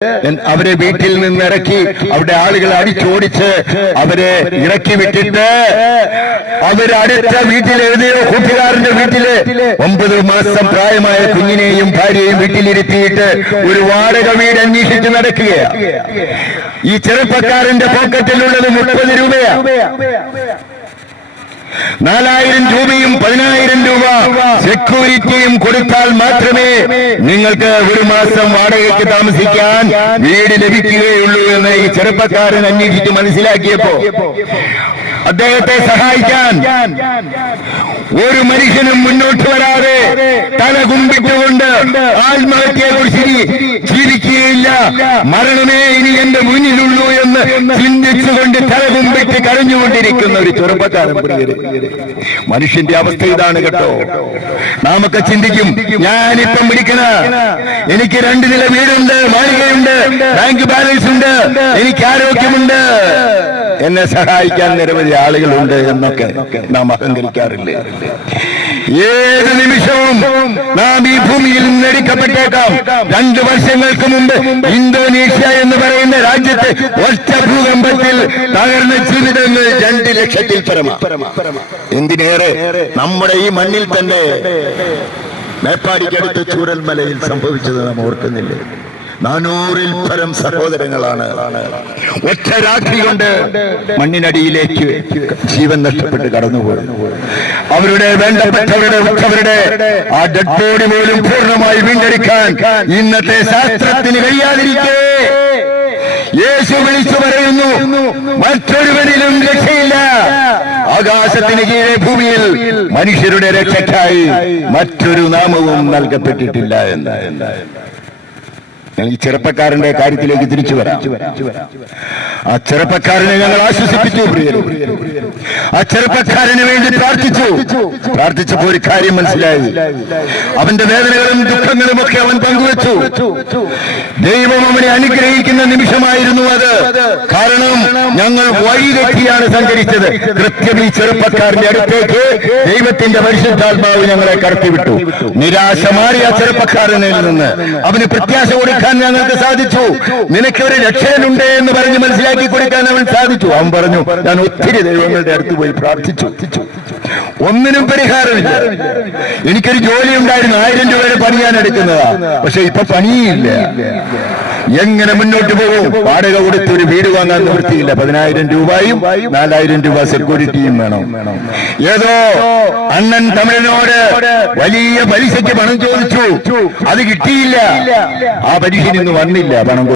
അവരെ വീട്ടിൽ നിന്നിറക്കി അവിടെ ആളുകൾ അടിച്ചോടിച്ച് അവരെ ഇറക്കി വിട്ടിട്ട് അവരടുത്ത വീട്ടിൽ എഴുതിയോ കൂട്ടുകാരന്റെ വീട്ടില് 9 മാസം പ്രായമായ കുഞ്ഞിനെയും ഭാര്യയെയും വീട്ടിലിരുത്തിയിട്ട് ഒരു വാടക വീട് അന്വേഷിച്ച് നടക്കുകയാണ്. ഈ ചെറുപ്പക്കാരന്റെ പോക്കറ്റിലുള്ളത് 30 രൂപയാണ്. 4000 രൂപയും 10000 രൂപ സെക്യൂരിറ്റിയും കൊടുത്താൽ മാത്രമേ നിങ്ങൾക്ക് ഒരു മാസം വാടകയ്ക്ക് താമസിക്കാൻ വീട് ലഭിക്കുകയുള്ളൂ എന്ന് ഈ ചെറുപ്പക്കാരൻ അന്വേഷിച്ച് മനസ്സിലാക്കിയപ്പോ അദ്ദേഹത്തെ സഹായിക്കാൻ ഒരു മനുഷ്യനും മുന്നോട്ട് വരാതെ തല കുമ്പിട്ടുകൊണ്ട് ആത്മഹത്യയെക്കുറിച്ച് ജീവിക്കുകയില്ല, മരണമേ ഇനി എന്റെ മുന്നിലുള്ളൂ എന്ന് ചിന്തിച്ചുകൊണ്ട് തല കുമ്പിട്ട് കരഞ്ഞുകൊണ്ടിരിക്കുന്ന ഒരു ചെറുപ്പക്കാരൻ. മനുഷ്യന്റെ അവസ്ഥ ഇതാണ് കേട്ടോ. നാമൊക്കെ ചിന്തിക്കും, ഞാനിപ്പം പിടിക്കണ എനിക്ക് 2 നില വീടുണ്ട്, മാളികയുണ്ട്, ബാങ്ക് ബാലൻസ് ഉണ്ട്, എനിക്ക് ആരോഗ്യമുണ്ട്, എന്നെ സഹായിക്കാൻ നിരവധി ആളുകളുണ്ട് എന്നൊക്കെ നാം അഹങ്കരിക്കാറില്ലേ? ഏത് നിമിഷവും നാം ഈ ഭൂമിയിൽ നിന്നെടുക്കപ്പെട്ടേക്കാം. 2 വർഷങ്ങൾക്ക് മുമ്പ് ഇന്തോനേഷ്യ എന്ന് പറയുന്ന രാജ്യത്ത് ഒറ്റ ഭൂകമ്പത്തിൽ തകർന്ന ജീവിതങ്ങൾ 2 ലക്ഷത്തിൽ പരമ. എന്തിനേറെ നമ്മുടെ ഈ മണ്ണിൽ തന്നെ മേപ്പാടിക്കടുത്ത് ചൂരൽമലയിൽ സംഭവിച്ചത് നാം ഓർക്കുന്നില്ലേ? 400-ൽ പരം സഹോദരങ്ങളാണ് ഒറ്റ രാത്രി കൊണ്ട് മണ്ണിനടിയിലേക്ക് ജീവൻ നഷ്ടപ്പെട്ട് കടന്നുപോയി. അവരുടെ വേണ്ടപ്പെട്ടവരുടെ ഉറ്റവരുടെ ആ ഡെഡ് ബോഡി പോലും പൂർണ്ണമായി വീണ്ടെടുക്കാൻ ഇന്നത്തെ ശാസ്ത്രത്തിന് കഴിയാതിരിക്കേ യേശു വിളിച്ചു പറയുന്നു, മറ്റൊരുവരിലും രക്ഷയില്ല. ആകാശത്തിന് കീഴെ ഭൂമിയിൽ മനുഷ്യരുടെ രക്ഷയ്ക്കായി മറ്റൊരു നാമവും നൽകപ്പെട്ടിട്ടില്ല എന്ന്. ഈ ചെറുപ്പക്കാരന്റെ കാര്യത്തിലേക്ക് തിരിച്ചു വരാം. ആ ചെറുപ്പക്കാരനെ ഞങ്ങൾ ആശ്വസിപ്പിച്ചു. ആ ചെറുപ്പക്കാരന് വേണ്ടി പ്രാർത്ഥിച്ചപ്പോ ഒരു കാര്യം മനസ്സിലായി. അവന്റെ വേദനകളും ദുഃഖങ്ങളും ഒക്കെ അവൻ പങ്കുവച്ചു. ദൈവം അവനെ അനുഗ്രഹിക്കുന്ന നിമിഷമായിരുന്നു അത്. കാരണം ഞങ്ങൾ വഴിതെറ്റിയാണ് സഞ്ചരിച്ചത്. കൃത്യം ഈ ചെറുപ്പക്കാരന്റെ അടുത്തേക്ക് ദൈവത്തിന്റെ പരിശുദ്ധാത്മാവ് ഞങ്ങളെ കടത്തിവിട്ടു. നിരാശ മാറിയ ചെറുപ്പക്കാരനിൽ നിന്ന് അവന് പ്രത്യാശ കൊടുക്കാൻ ഞങ്ങൾക്ക് സാധിച്ചു. നിനക്കൊരു രക്ഷകനുണ്ട് എന്ന് പറഞ്ഞ് മനസ്സിലാക്കി കൊടുക്കാൻ അവൻ സാധിച്ചു. അവൻ പറഞ്ഞു, ഞാൻ ഒത്തിരി ദൈവങ്ങളുടെ അടുത്ത് പോയി പ്രാർത്ഥിച്ചു, ഒന്നിനും പരിഹാരമില്ല. എനിക്കൊരു ജോലി ഉണ്ടായിരുന്നു, 1000 രൂപയുടെ പണി ഞാൻ എടുക്കുന്നതാ, പക്ഷെ ഇപ്പൊ പണിയില്ല. എങ്ങനെ മുന്നോട്ട് പോകും? വാടക കൊടുത്ത് ഒരു വീട് വാങ്ങാൻ നിവൃത്തിയില്ല. 10000 രൂപയും 4000 രൂപ സെക്യൂരിറ്റിയും വേണം. ഏതോ അണ്ണൻ തമിഴനോട് വലിയ പലിശയ്ക്ക് പണം ചോദിച്ചു, അത് കിട്ടിയില്ല. ആ പലിശ ഇന്ന് വന്നില്ല പണം.